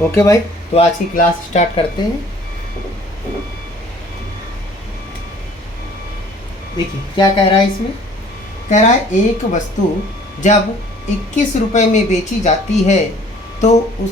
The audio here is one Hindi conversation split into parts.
ओके भाई, तो आज की क्लास स्टार्ट करते हैं। देखिए क्या कह रहा है इसमें। कह रहा है एक वस्तु जब 21 रुपए में बेची जाती है तो उस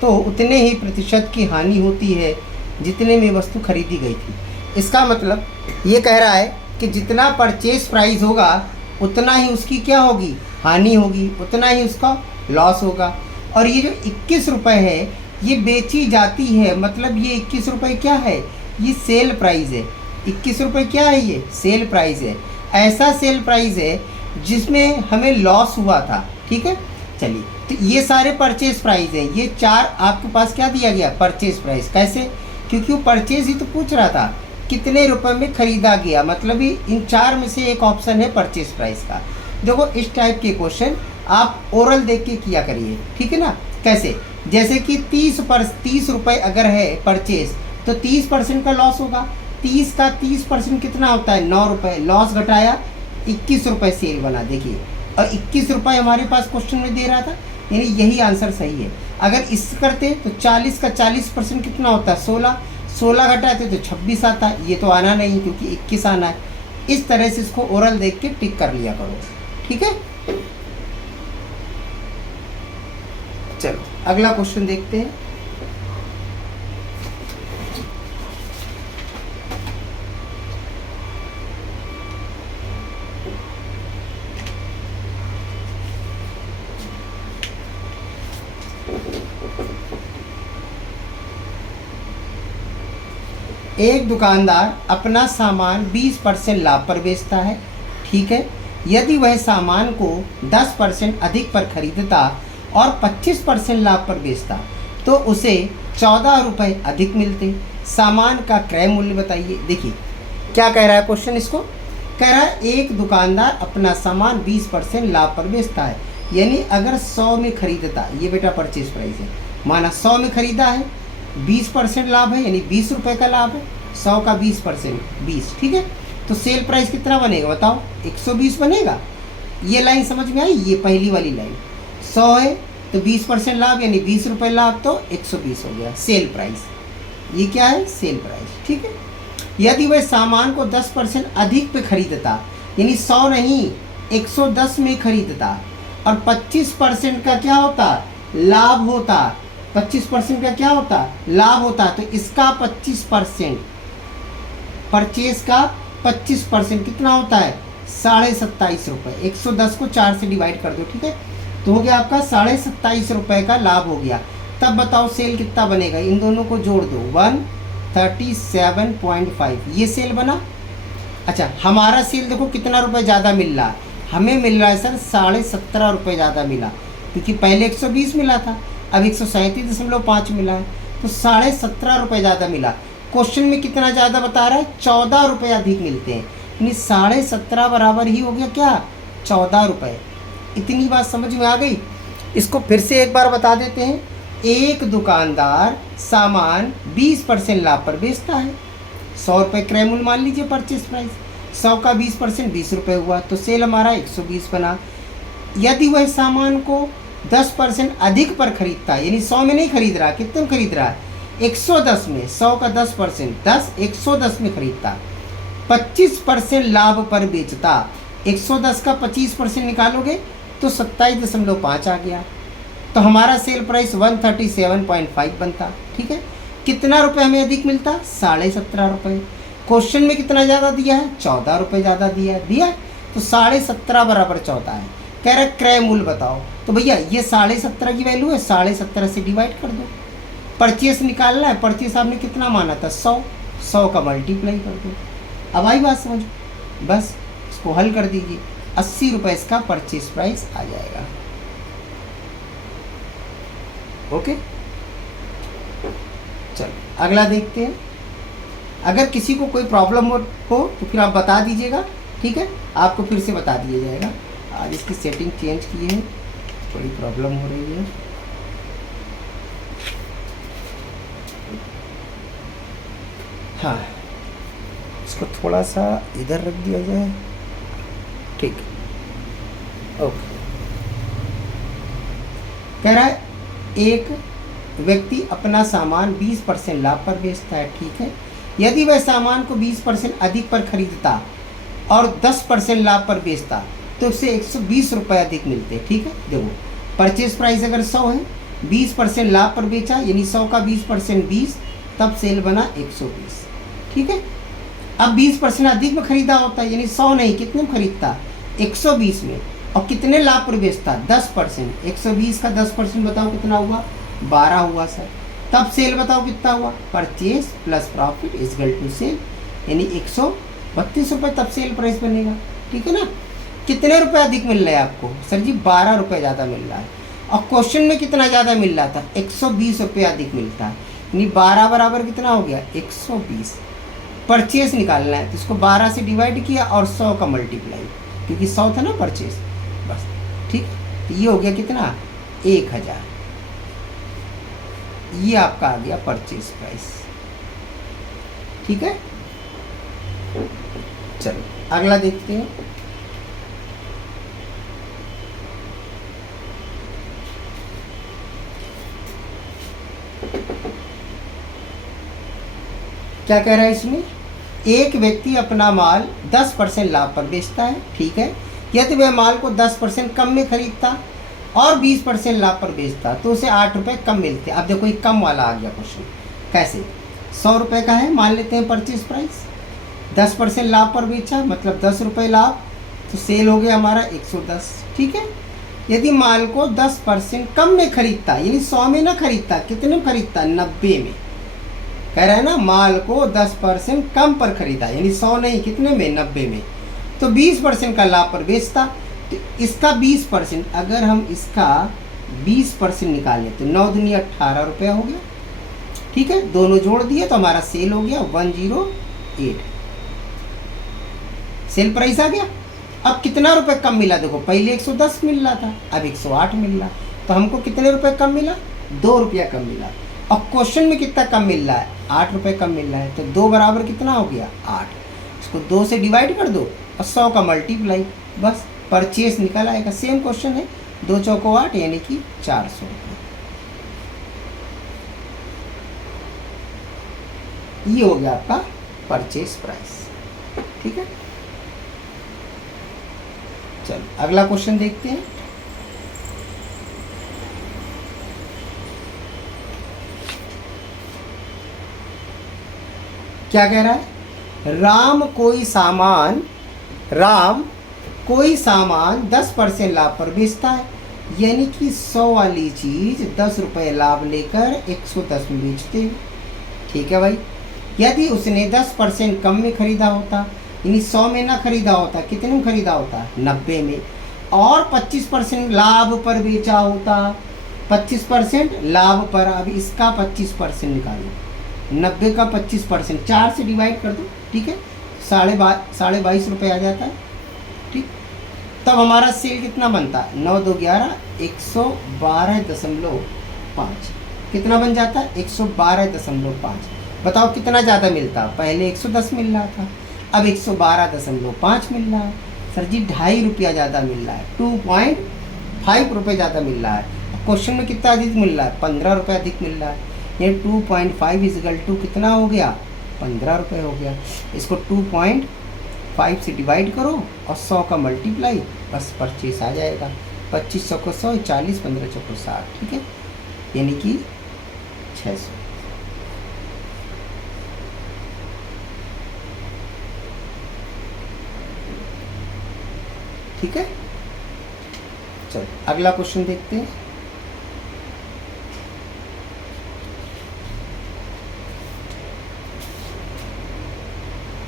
तो उतने ही प्रतिशत की हानि होती है जितने में वस्तु खरीदी गई थी। इसका मतलब ये कह रहा है कि जितना परचेज प्राइस होगा उतना ही उसकी क्या होगी, हानि होगी, उतना ही उसका लॉस होगा। और ये जो 21 रुपए है ये बेची जाती है, मतलब ये 21 रुपए क्या है, ये सेल प्राइस है। 21 रुपए क्या है, ये सेल प्राइस है। ऐसा सेल प्राइस है जिसमें हमें लॉस हुआ था। ठीक है, चलिए, तो ये सारे परचेज प्राइस हैं। ये चार आपके पास क्या दिया गया, परचेज प्राइस। कैसे, क्योंकि वो परचेज ही तो पूछ रहा था, कितने रुपए में खरीदा गया, मतलब ही इन चार में से एक ऑप्शन है परचेज प्राइस का। देखो इस टाइप के क्वेश्चन आप ओरल देख के किया करिए, ठीक है ना। कैसे, जैसे कि 30 रुपए अगर है परचेज तो 30% का लॉस होगा। 30 का 30% कितना होता है, 9 रुपये। लॉस घटाया 21 रुपये सेल बना। देखिए, और 21 रुपये हमारे पास क्वेश्चन में दे रहा था, यानी यही आंसर सही है। अगर इससे करते तो 40 का 40% कितना होता है, 16। 16 घटाते तो 26 आता है। ये तो आना नहीं क्योंकि 21 आना है। इस तरह से इसको ओरल देख के टिक कर लिया करो, ठीक है। चलो अगला क्वेश्चन देखते हैं। एक दुकानदार अपना सामान 20% लाभ पर बेचता है, ठीक है। यदि वह सामान को 10% अधिक पर खरीदता और 25% लाभ पर बेचता तो उसे 14 रुपये अधिक मिलते। सामान का क्रय मूल्य बताइए। देखिए क्या कह रहा है क्वेश्चन, इसको कह रहा है एक दुकानदार अपना सामान 20% लाभ पर बेचता है, यानी अगर 100 में खरीदता, ये बेटा परचेज प्राइस है, माना 100 में खरीदा है, 20% लाभ है, यानी 20 रुपये का लाभ है। 100 का 20% 20, ठीक है। तो सेल प्राइस कितना बनेगा बताओ, 120 बनेगा। ये लाइन समझ में आई, ये पहली वाली लाइन। 100 है तो 20% लाभ, यानी 20 रुपये लाभ, तो 120 हो गया सेल प्राइस। ये क्या है, सेल प्राइस, ठीक है। यदि वह सामान को 10% अधिक पे खरीदता, यानी 100 नहीं 110 में खरीदता और 25% का क्या होता, लाभ होता। 25% का क्या होता, लाभ होता, तो इसका 25%, परचेज का 25% कितना होता है, 27.5 रुपये। 110 को 4 से डिवाइड कर दो, ठीक है, तो हो गया आपका 27.5 रुपये का लाभ हो गया। तब बताओ सेल कितना बनेगा, इन दोनों को जोड़ दो, 137.5, ये सेल बना। अच्छा, हमारा सेल देखो कितना रुपये ज़्यादा मिल रहा है, हमें मिल रहा है सर 17.5 रुपये ज़्यादा मिला, क्योंकि पहले 120 मिला था, अब 137.5 मिला है, तो 17.5 रुपये ज़्यादा मिला। क्वेश्चन में कितना ज़्यादा बता रहा है, 14 रुपये अधिक मिलते हैं, यानी 17.5 बराबर ही हो गया क्या, 14 रुपये। इतनी बात समझ में आ गई। इसको फिर से एक बार बता देते हैं। एक दुकानदार सामान 20% लाभ पर बेचता है, 100 रुपये क्रय मूल्य मान लीजिए परचेज प्राइस, 100 का 20% 20 रुपये हुआ, तो सेल हमारा 120 बना। यदि वह सामान को 10% अधिक पर खरीदता है, यानी 100 में नहीं खरीद रहा, कितने में खरीद रहा है, 110 में, 100 का 10%, 110 में खरीदता, 25% लाभ पर बेचता। 110 का 25% निकालोगे तो 27.5 आ गया, तो हमारा सेल प्राइस 137.5 बनता, ठीक है। कितना रुपये हमें अधिक मिलता, 17.5 रुपये। क्वेश्चन में कितना ज़्यादा दिया है, 14 रुपये ज़्यादा दिया है, तो 17.5 बराबर 14 है। कह रहा क्रय मूल्य बताओ, तो भैया ये 17.5 की वैल्यू है, 17.5 से डिवाइड कर दो। परचेस निकालना है, परचेस आपने कितना माना था, 100 का मल्टीप्लाई कर दो। अब आई बात समझ, बस इसको हल कर दीजिए, 80 रुपये इसका परचेस प्राइस आ जाएगा। ओके, चलो अगला देखते हैं। अगर किसी को कोई प्रॉब्लम हो तो फिर आप बता दीजिएगा, ठीक है, आपको फिर से बता दिया जाएगा। आज इसकी सेटिंग चेंज की है, थोड़ी प्रॉब्लम हो रही है। हाँ, इसको थोड़ा सा इधर रख दिया जाए, ठीक, ओके। कह रहा है एक व्यक्ति अपना सामान 20% लाभ पर बेचता है, ठीक है। यदि वह सामान को 20% अधिक पर खरीदता और 10% लाभ पर बेचता तो उसे 120 रुपये अधिक मिलते, ठीक है। देखो परचेज प्राइस अगर 100 है, 20% लाभ पर बेचा यानी 100 का 20% 20, तब सेल बना 120, ठीक है। अब 20% अधिक में खरीदा होता है यानी 100 नहीं, कितने में खरीदता 120 में, और कितने लाभ पर बेचता 10%, 120 का 10% बताओ कितना हुआ 12 हुआ सर। तब सेल बताओ कितना हुआ, purchase plus profit is equal to sale, यानी 132 रुपये तब सेल प्राइस बनेगा, ठीक है ना। कितने रुपए अधिक मिल रहे हैं आपको, सर जी 12 रुपये ज़्यादा मिल रहा है, और क्वेश्चन में कितना ज़्यादा मिल रहा था 120 रुपये अधिक मिलता है, यानी 12 बराबर कितना हो गया 120। परचेस निकालना है तो इसको 12 से डिवाइड किया और 100 का मल्टीप्लाई, क्योंकि 100 था ना परचेस, बस ठीक है। तो ये हो गया कितना 1000, ये आपका आ गया परचेस प्राइस, ठीक है। चलो अगला देखते हैं। क्या कह रहा है इसमें, एक व्यक्ति अपना माल 10% लाभ पर बेचता है, ठीक है। यदि वह माल को 10% कम में खरीदता और 20% लाभ पर बेचता तो उसे 8 रुपये कम मिलते। अब देखो ये कम वाला आ गया क्वेश्चन, कैसे 100 रुपये का है, मान लेते हैं परचेज प्राइस, 10% लाभ पर बेचा मतलब 10 रुपये लाभ, तो सेल हो गया हमारा 110, ठीक है। यदि माल को 10% कम में खरीदता यानी 100 में ना खरीदता, कितने में खरीदता 90 में, कह रहा है ना माल को 10% कम पर खरीदा यानी 100 नहीं, कितने में 90 में, तो 20% का लाभ पर बेचता, तो इसका 20%, अगर हम इसका 20% निकालें तो 9 दूनी 18 रुपया हो गया, ठीक है। दोनों जोड़ दिए तो हमारा सेल हो गया 108, सेल प्राइस आ गया। अब कितना रुपए कम मिला, देखो पहले 110 मिल रहा था, अब 108 मिल रहा, तो हमको कितने रुपए कम मिला 2 रुपया कम मिला, और क्वेश्चन में कितना कम मिल रहा है 8 रुपये कम मिल रहा है, तो 2 बराबर कितना हो गया 8, इसको 2 से डिवाइड कर दो और 100 का मल्टीप्लाई, बस परचेस निकल आएगा। सेम क्वेश्चन है, 2 चौको 8 यानी कि 400 रुपये, ये हो गया आपका परचेस प्राइस, ठीक है। चलो अगला क्वेश्चन देखते हैं। क्या कह रहा है, राम कोई सामान 10% लाभ पर बेचता है, यानी कि 100 वाली चीज 10 रुपये लाभ लेकर 110 में बेचते हैं, ठीक है भाई। यदि उसने 10% कम में खरीदा होता यानी 100 में ना खरीदा होता, कितने में खरीदा होता 90 में, और 25% लाभ पर बेचा होता, 25% लाभ पर, अब इसका 25% निकालो, 90 का 25%, 4 से डिवाइड कर दो, ठीक है, 22.5 रुपये आ जाता है, ठीक। तब हमारा सेल कितना बनता है 9 2 11, 112.5, कितना बन जाता है 112.5। बताओ कितना ज़्यादा मिलता, पहले 110 मिल रहा था, अब 112.5 मिल रहा है, सर जी 2.5 रुपया ज़्यादा मिल रहा है, 2.5 रुपये ज़्यादा मिल रहा है। क्वेश्चन में कितना अधिक मिल रहा है 15 रुपये अधिक मिल रहा है, ये 2.5 इजगल टू कितना हो गया 15 रुपये हो गया। इसको 2.5 से डिवाइड करो और 100 का मल्टीप्लाई, बस परचेस आ जाएगा। 25 को 100, 40, 15 चौको 60, ठीक है, यानी कि 600। ठीक है, चलो अगला क्वेश्चन देखते हैं।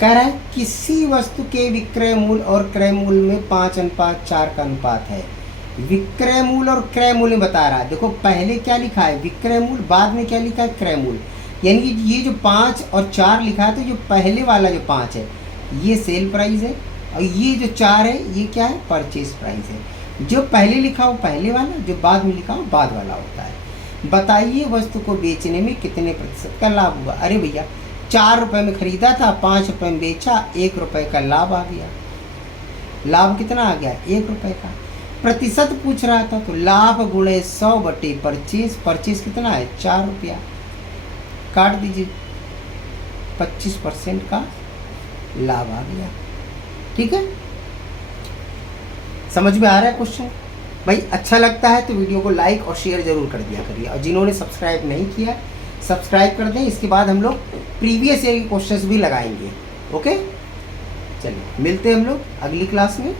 कह रहा है किसी वस्तु के विक्रय मूल्य और क्रय मूल्य में 5:4 का अनुपात है। विक्रय मूल्य और क्रय मूल्य बता रहा है। देखो पहले क्या लिखा है विक्रय मूल्य, बाद में क्या लिखा है क्रय मूल्य, यानी कि ये जो 5 और 4 लिखा है, तो जो पहले वाला जो 5 है ये सेल प्राइस है, और ये जो 4 है ये क्या है परचेज प्राइस है। जो पहले लिखा हो पहले वाला, जो बाद में लिखा हो बाद वाला होता है। बताइए वस्तु को बेचने में कितने प्रतिशत का लाभ हुआ। अरे भैया 4 रुपये में खरीदा था, 5 रुपये में बेचा, 1 रुपये का लाभ आ गया। लाभ कितना आ गया 1 रुपये का। प्रतिशत पूछ रहा था, तो लाभ गुणे 100/25, परचेज कितना है 4 रुपया, काट दीजिए, 25% का लाभ आ गया। ठीक है, समझ में आ रहा है क्वेश्चन? भाई अच्छा लगता है तो वीडियो को लाइक और शेयर जरूर कर दिया करिए, और जिन्होंने सब्सक्राइब नहीं किया सब्सक्राइब कर दें। इसके बाद हम लोग प्रीवियस ईयर के क्वेश्चंस भी लगाएंगे। ओके, चलिए मिलते हैं हम लोग अगली क्लास में।